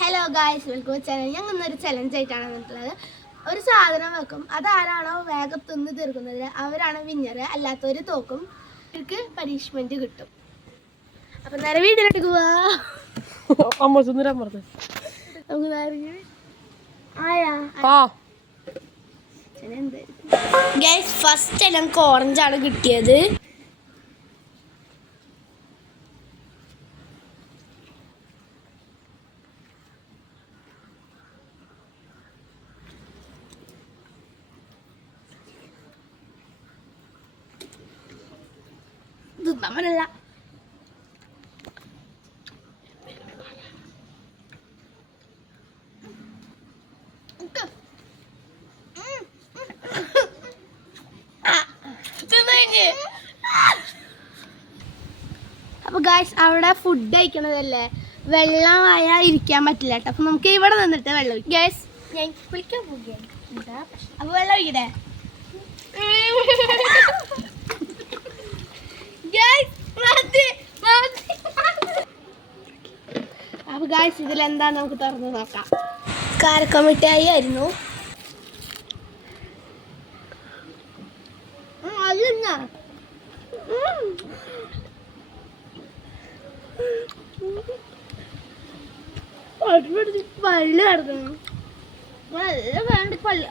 Hello guys, welcome to channel. ഞങ്ങൾ ഇന്നൊരു challenge ആയിട്ടാണ് വന്നിട്ടുള്ളത്. ഒരു സാധനം വെക്കും, അതാരാണോ വേഗം തിന്ന് തീർക്കുന്നത് അവരാണ് വിന്നർ, അല്ലാത്തവർ തോക്കും. അവർക്ക് പനിഷ്മെന്റ് കിട്ടും. അപ്പൊ നേരെ വീട്ടിലോട്ട് പോവാ. ഗൈസ്, ഫസ്റ്റ് ഞങ്ങൾക്ക് ഓറഞ്ചാണ് കിട്ടിയത്. നമ്മളല്ല അപ്പൊ ഗായ്സ്, അവിടെ ഫുഡ് കഴിക്കണതല്ലേ, വെള്ളമായ ഇരിക്കാൻ പറ്റില്ല കേട്ടോ. അപ്പൊ നമുക്ക് ഇവിടെ നിന്നിട്ട് വെള്ളം ഒഴിക്കാം. ഗായ്സ്, ഞാൻ കുളിക്കാൻ പോവുകയാണ്. അപ്പൊ വെള്ളം ഒഴിക്കട്ടെ. അപ്പൊ ഗായ്സ്, ഇതിലെന്താ നമുക്ക് തുറന്ന് നോക്കാം. കാരക്കമിഠായി ആയിരുന്നു. അതെന്നാ പല്ല് കിടക്കണം, നല്ല വേണ്ട പല്ല്.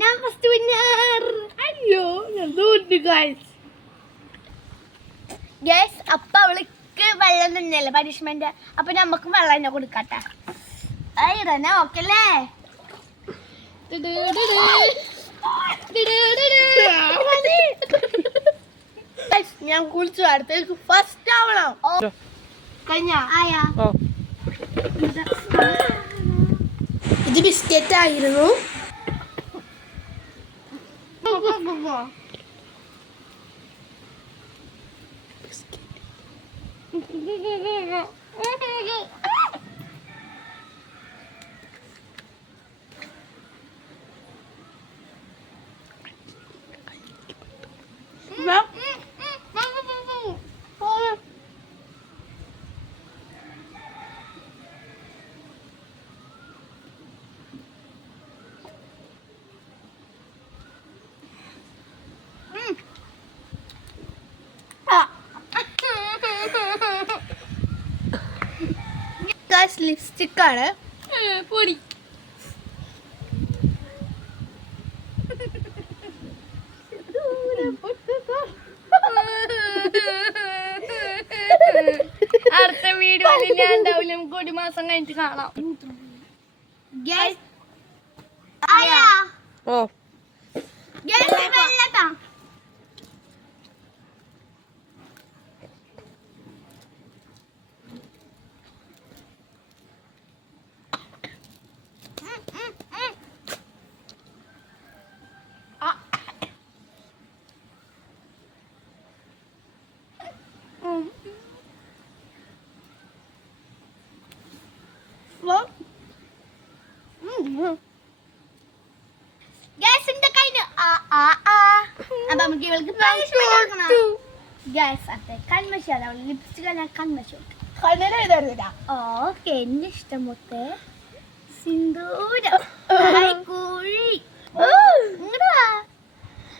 ഞാൻ ഫസ്റ്റ് വിന്നർ. അയ്യോ, ഞാൻ തോറ്റു ഗൈസ്. ഗൈസ്, അപ്പൊ അവൾക്ക് വെള്ളം തന്നെയല്ലേ പനിഷ്മെന്റ്, അപ്പൊ നമുക്ക് വെള്ളം തന്നെ കൊടുക്കട്ടെ. തന്നെ ഓക്കല്ലേ. ഞാൻ കുളിച്ചു, അടുത്തേക്ക് ഫസ്റ്റ് ആവണം. കഴിഞ്ഞ ആയാ. ഇത് ബിസ്ക്കറ്റ് ആയിരുന്നു. ലിപ്സ്റ്റിക് ആണ്. പൊടി അടുത്ത വീഡിയോയിൽ ഞാൻ ഉണ്ടാവില്ല, നമുക്ക് ഒരു മാസം കഴിഞ്ഞിട്ട് കാണാം. എന്റെ ഇഷ്ടം മൊത്തം സിന്ദൂരം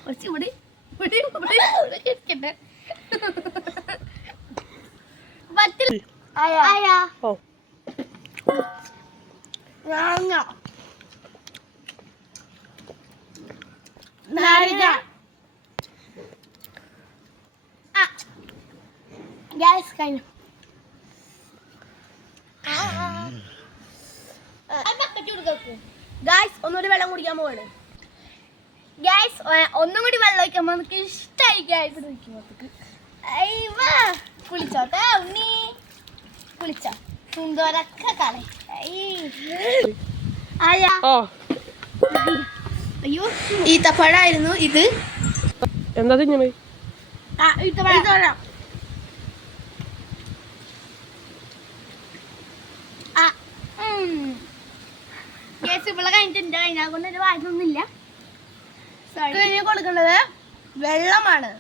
കുറച്ചുകൂടി ഗ്യാസ് കഴിഞ്ഞു. ഗായ്സ്, ഒന്നുകൂടി വെള്ളം കുടിക്കാൻ പോവാണ്. ഗായ്സ്, ഒന്നും കൂടി വെള്ളം ഒഴിക്കാൻ നമുക്ക് ഇഷ്ടമായി. ഗായ്സ്, കുളിച്ചോട്ടെ ഉണ്ണി, കുളിച്ചോ. സുന്ദരൊക്കെ കളി. അയ്യോ, ഈത്തപ്പഴായിരുന്നു ഇത്. എന്താ തിന്നണേ? ഈത്തപ്പഴം. ഇവിടെ കഴിഞ്ഞിട്ട് എന്റെ കഴിഞ്ഞ കൊണ്ട് ഒരു വായിക്കൊന്നുമില്ല. കൊടുക്കുന്നത് വെള്ളമാണ്.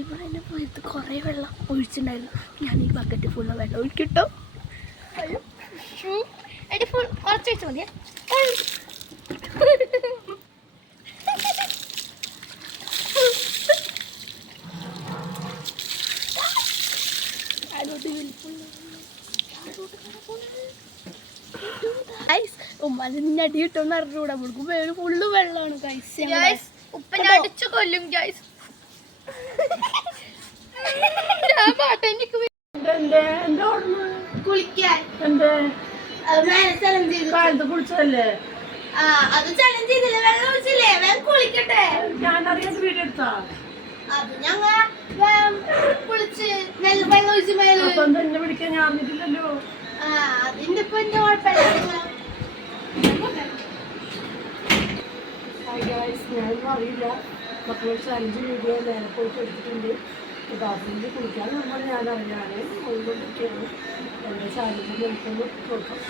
ഇവിടെ എന്നെ പോയിട്ട് കുറെ വെള്ളം ഒഴിച്ചിട്ടുണ്ടായിരുന്നു. ഞാൻ ഈ ബക്കറ്റ് ഫുള്ള് വെള്ളം ഒഴിക്കിട്ടോ. ഫുൾ കുറച്ച് വെച്ചാൽ മതിയെ. ഉമ്മ അടി കിട്ടുമെന്ന് അറിഞ്ഞൂടാ. നമുക്ക് വേറെ ഫുള്ള് വെള്ളമാണ് ഗൈസ്. ഉപ്പനെ അടിച്ചു കൊല്ലും ഗൈസ്. കുളിക്കാൻ കുളിച്ചല്ലേ അത് ചലഞ്ച് ചെയ്തില്ലേ? വെള്ളം ഒഴിച്ചില്ലേ? വേഗം കുളിക്കട്ടെ. ഞാനറിയാത്ത വീഡിയോ എടുത്താ അത് ഞങ്ങ കുളിച്ച് വെള്ളം ഒഴിച്ച് മേലെ എന്നെ പിടിക്കാൻ ഞാൻ അറിഞ്ഞിട്ടില്ലല്ലോ. അതിന്റെ ഇപ്പൊ എന്റെ കുഴപ്പമില്ല. ഞാനൊന്നും അറിയില്ല. മക്കളോട് ചലഞ്ച് വീഡിയോ നേരെ പോയിട്ട് എടുത്തിട്ടുണ്ട്. ബാത്റൂമിൽ കുളിക്കാൻ നമ്മൾ ഞാൻ അറിയാതെ അതുകൊണ്ടൊക്കെയാണ് എൻ്റെ ചാനലിൽ നമുക്കൊന്ന് നോക്കാം.